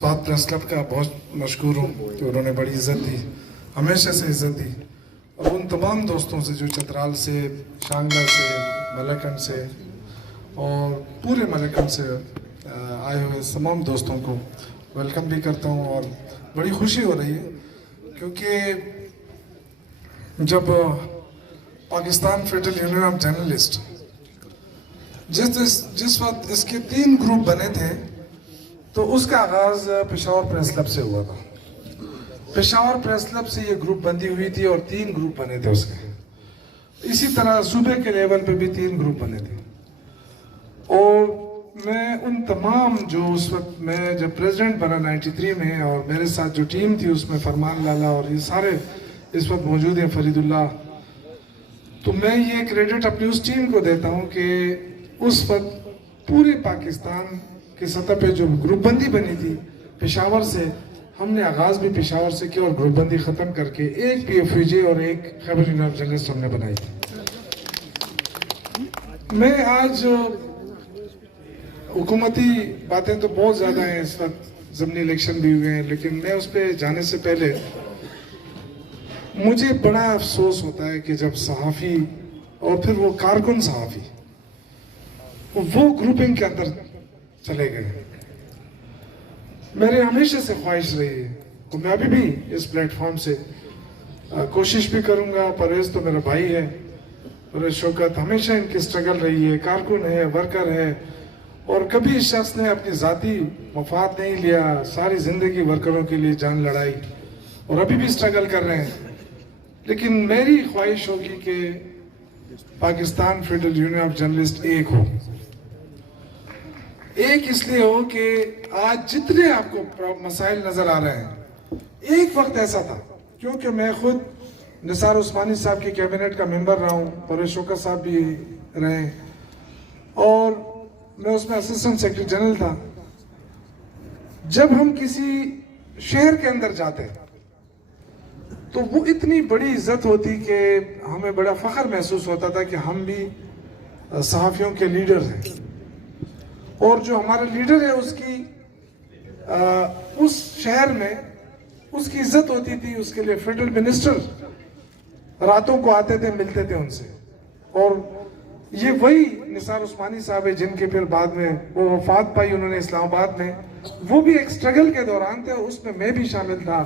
बात press club का बहुत मशहूर हूँ कि उन्होंने बड़ी इज़्ज़त दी, हमेशा से इज़्ज़त दी। और उन तमाम दोस्तों से जो चतराल से, शांगला से, मलकन से और पूरे मलकन से आए हुए तमाम दोस्तों को वेलकम भी करता हूँ। और बड़ी खुशी हो रही है क्योंकि जब Pakistan federal union of journalist जिस वक्त इसके 3 ग्रुप बने थे तो उसका आगाज़ पेशावर प्रेस क्लब से हुआ था। पेशावर प्रेस क्लब से ये ग्रुप बंदी हुई थी और 3 ग्रुप बने थे उसके। इसी तरह सूबे के लेवल पे भी 3 ग्रुप बने थे। और मैं उन तमाम जो उस वक्त मैं जब प्रेसिडेंट बना 93 में और मेरे साथ जो टीम थी उसमें फरमान लाला और ये सारे इस वक्त मौजूद हैं, फरीदुल्लाह, तो मैं ये क्रेडिट अपनी उस टीम को देता हूँ कि उस वक्त पूरे पाकिस्तान की सतह पे जो ग्रुप बंदी बनी थी पेशावर से, हमने आगाज़ भी पेशावर से किया और ग्रुप बंदी ख़त्म करके एक PFUJ और एक खैबर यूनियन ऑफ जर्नलिस्ट हमने बनाई थी। मैं आज हुकूमती बातें तो बहुत ज़्यादा हैं, इस वक्त ज़मीनी इलेक्शन भी हुए हैं, लेकिन मैं उस पर जाने से पहले मुझे बड़ा अफसोस होता है कि जब सहाफ़ी और फिर वो कारकुन सहाफ़ी वो ग्रुपिंग के अंदर चले गए। मेरे हमेशा से ख्वाहिश रही है तो मैं अभी भी इस प्लेटफॉर्म से कोशिश भी करूंगा। परवेज़ तो मेरा भाई है, परवेज़ शौकत हमेशा इनकी स्ट्रगल रही है, कारकुन है, वर्कर है, और कभी इस शख्स ने अपनी ज़ाती मफाद नहीं लिया, सारी ज़िंदगी वर्करों के लिए जान लड़ाई और अभी भी स्ट्रगल कर रहे हैं। लेकिन मेरी ख्वाहिश होगी कि Pakistan federal union of journalist एक हो। एक इसलिए हो कि आज जितने आपको मसाइल नजर आ रहे हैं, एक वक्त ऐसा था, क्योंकि मैं खुद निसार उस्मानी साहब की कैबिनेट का मेंबर रहा हूँ, परवेज़ शौकत साहब भी रहे और मैं उसमें असिस्टेंट सेक्रेटरी जनरल था। जब हम किसी शहर के अंदर जाते तो वो इतनी बड़ी इज्जत होती कि हमें बड़ा फख्र महसूस होता था कि हम भी सहाफ़ियों के लीडर हैं, और जो हमारा लीडर है उसकी उस शहर में उसकी इज्जत होती थी। उसके लिए फेडरल मिनिस्टर रातों को आते थे, मिलते थे उनसे। और ये वही निसार उस्मानी साहब है जिनके फिर बाद में वो वफात पाई उन्होंने इस्लामाबाद में। वो भी एक स्ट्रगल के दौरान थे, उसमें मैं भी शामिल था।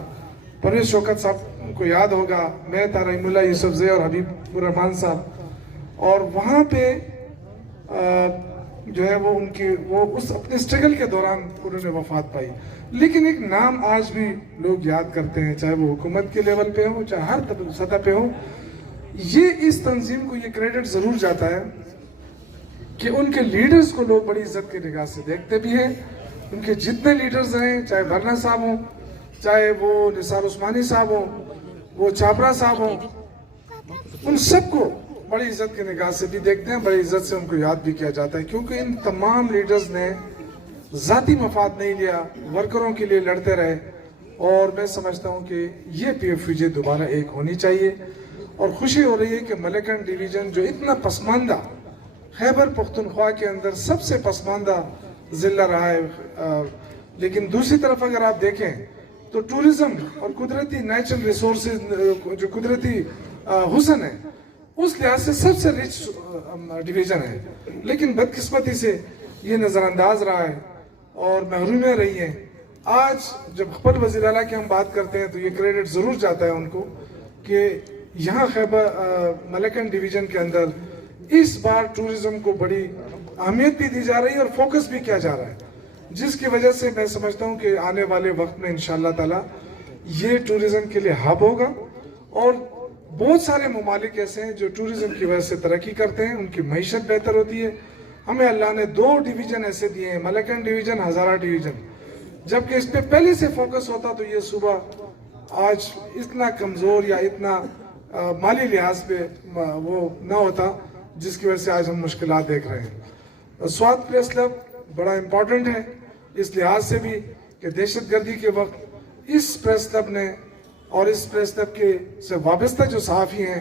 परवेज़ शौकत साहब को याद होगा, मैं था, रहीमुल्लाह यूसुफज़ई और हबीबुर रहमान साहब, और वहाँ पे जो है वो उस अपने स्ट्रगल के दौरान उन्होंने वफात पाई। लेकिन एक नाम आज भी लोग याद करते हैं, चाहे वो हुकूमत के लेवल पे हो, चाहे हर सतह पे हो। ये इस तंजीम को ये क्रेडिट ज़रूर जाता है कि उनके लीडर्स को लोग बड़ी इज्जत की निगाह से देखते भी हैं। उनके जितने लीडर्स हैं, चाहे बरना साहब हों, चाहे वो निसार उस्मानी साहब हों, वो चाबरा साहब हों, उन सबको बड़ी इज्जत की निगाह से भी देखते हैं, बड़ी इज्जत से उनको याद भी किया जाता है, क्योंकि इन तमाम लीडर्स ने ज़ाती मफाद नहीं लिया, वर्करों के लिए लड़ते रहे। और मैं समझता हूँ कि ये PFUJ दोबारा एक होनी चाहिए। और खुशी हो रही है कि मलकन डिवीज़न जो इतना पसमानदा, खैबर पख्तूनख्वा के अंदर सबसे पसमानदा ज़िला रहा है, लेकिन दूसरी तरफ अगर आप देखें तो टूरिज़्म और कुदरती नेचुरल रिसोर्सेज जो कुदरती हुस्न है उस लिहाज से सबसे रिच डिवीज़न है, लेकिन बदकिस्मती से ये नज़रअंदाज रहा है और महरूमियाँ रही हैं। आज जब खबर वज़ीर आला की हम बात करते हैं तो ये क्रेडिट ज़रूर जाता है उनको कि यहाँ खैबर मलकन डिवीज़न के अंदर इस बार टूरिज़्म को बड़ी अहमियत भी दी जा रही है और फोकस भी किया जा रहा है, जिसकी वजह से मैं समझता हूँ कि आने वाले वक्त में इंशाअल्लाह ताला ये टूरिज़्म के लिए हब होगा। और बहुत सारे ममालिक ऐसे हैं जो टूरिज़्म की वजह से तरक्की करते हैं, उनकी मईशत बेहतर होती है। हमें अल्लाह ने 2 डिवीज़न ऐसे दिए हैं, मलकन डिवीज़न, हज़ारा डिवीज़न, जबकि इस पर पहले से फोकस होता तो ये सूबा आज इतना कमज़ोर या इतना माली लिहाज पे वो ना होता, जिसकी वजह से आज हम मुश्किलात देख रहे हैं। स्वात प्रेस क्लब बड़ा इम्पोर्टेंट है इस लिहाज से भी कि दहशतगर्दी के वक्त इस प्रेस क्लब ने और इस प्रेस क्लब के से वाबस्ता जो सहाफ़ी हैं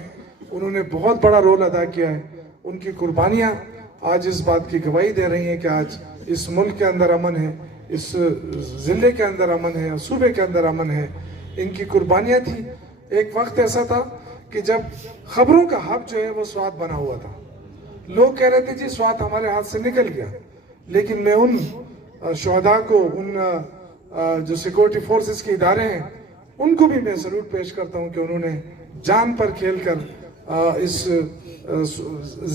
उन्होंने बहुत बड़ा रोल अदा किया है। उनकी कुर्बानियाँ आज इस बात की गवाही दे रही हैं कि आज इस मुल्क के अंदर अमन है, اس ضلع کے اندر امن ہے، صوبے کے اندر امن ہے، ان کی قربانیاں تھیں۔ ایک وقت ایسا تھا کہ جب خبروں کا ہب جو ہے وہ سوات بنا ہوا تھا، لوگ کہہ رہے تھے جی سوات ہمارے ہاتھ سے نکل گیا، لیکن میں ان شہداء کو، ان جو سیکورٹی فورسز کے ادارے ہیں، ان کو بھی میں سلوٹ پیش کرتا ہوں کہ انہوں نے جان پر کھیل کر اس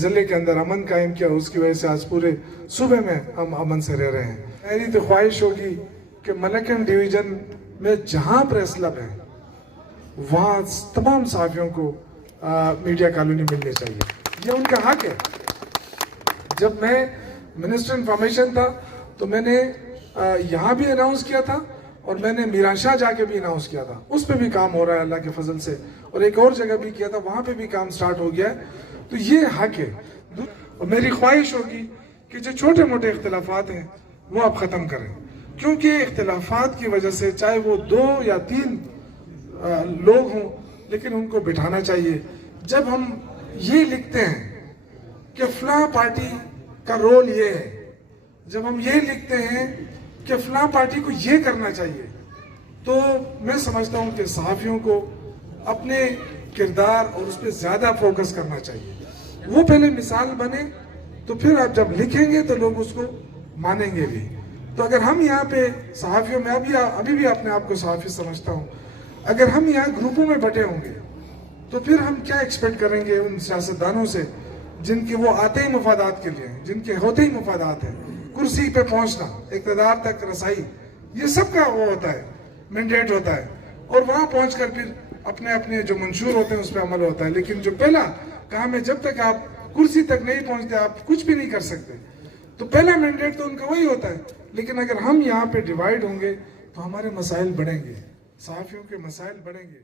ضلع کے اندر امن قائم کیا، اس کی وجہ سے آج پورے صوبے میں ہم امن سے رہ رہے ہیں۔ میری تو خواہش ہوگی کہ ملکن ڈویژن میں جہاں پریس کلب ہے وہاں تمام صحافیوں کو میڈیا کالونی ملنی چاہیے، یہ ان کا حق ہے۔ جب میں منسٹر انفارمیشن تھا تو میں نے یہاں بھی اناؤنس کیا تھا اور میں نے میرانشاہ جا کے بھی اناؤنس کیا تھا، اس پہ بھی کام ہو رہا ہے اللہ کے فضل سے، اور ایک اور جگہ بھی کیا تھا، وہاں پہ بھی کام سٹارٹ ہو گیا ہے۔ تو یہ حق ہے، اور میری خواہش ہوگی کہ جو چھوٹے موٹے اختلافات ہیں وہ آپ ختم کریں، کیونکہ اختلافات کی وجہ سے چاہے وہ 2 یا 3 لوگ ہوں، لیکن ان کو بٹھانا چاہیے۔ جب ہم یہ لکھتے ہیں کہ فلاں پارٹی کا رول یہ ہے، جب ہم یہ لکھتے ہیں کہ فلاں پارٹی کو یہ کرنا چاہیے، تو میں سمجھتا ہوں کہ صحافیوں کو اپنے کردار اور اس پہ زیادہ فوکس کرنا چاہیے، وہ پہلے مثال بنے، تو پھر آپ جب لکھیں گے تو لوگ اس کو مانیں گے بھی۔ تو اگر ہم یہاں پہ صحافیوں میں ابھی بھی اپنے آپ کو صحافی سمجھتا ہوں، اگر ہم یہاں گروپوں میں بٹے ہوں گے تو پھر ہم کیا ایکسپیکٹ کریں گے ان سیاستدانوں سے جن کے وہ آتے ہی مفادات کے لیے ہیں، جن کے ہوتے ہی مفادات ہیں، کرسی پہ پہنچنا، اقتدار تک رسائی، یہ سب کا وہ ہوتا ہے، مینڈیٹ ہوتا ہے، اور وہاں پہنچ کر پھر اپنے جو منشور ہوتے ہیں اس پہ عمل ہوتا ہے۔ لیکن جو پہلا کام ہے، جب تک آپ کرسی تک نہیں پہنچتے آپ کچھ بھی نہیں کر سکتے، تو پہلا مینڈیٹ تو ان کا وہی ہوتا ہے۔ لیکن اگر ہم یہاں پہ ڈیوائیڈ ہوں گے تو ہمارے مسائل بڑھیں گے، صحافیوں کے مسائل بڑھیں گے۔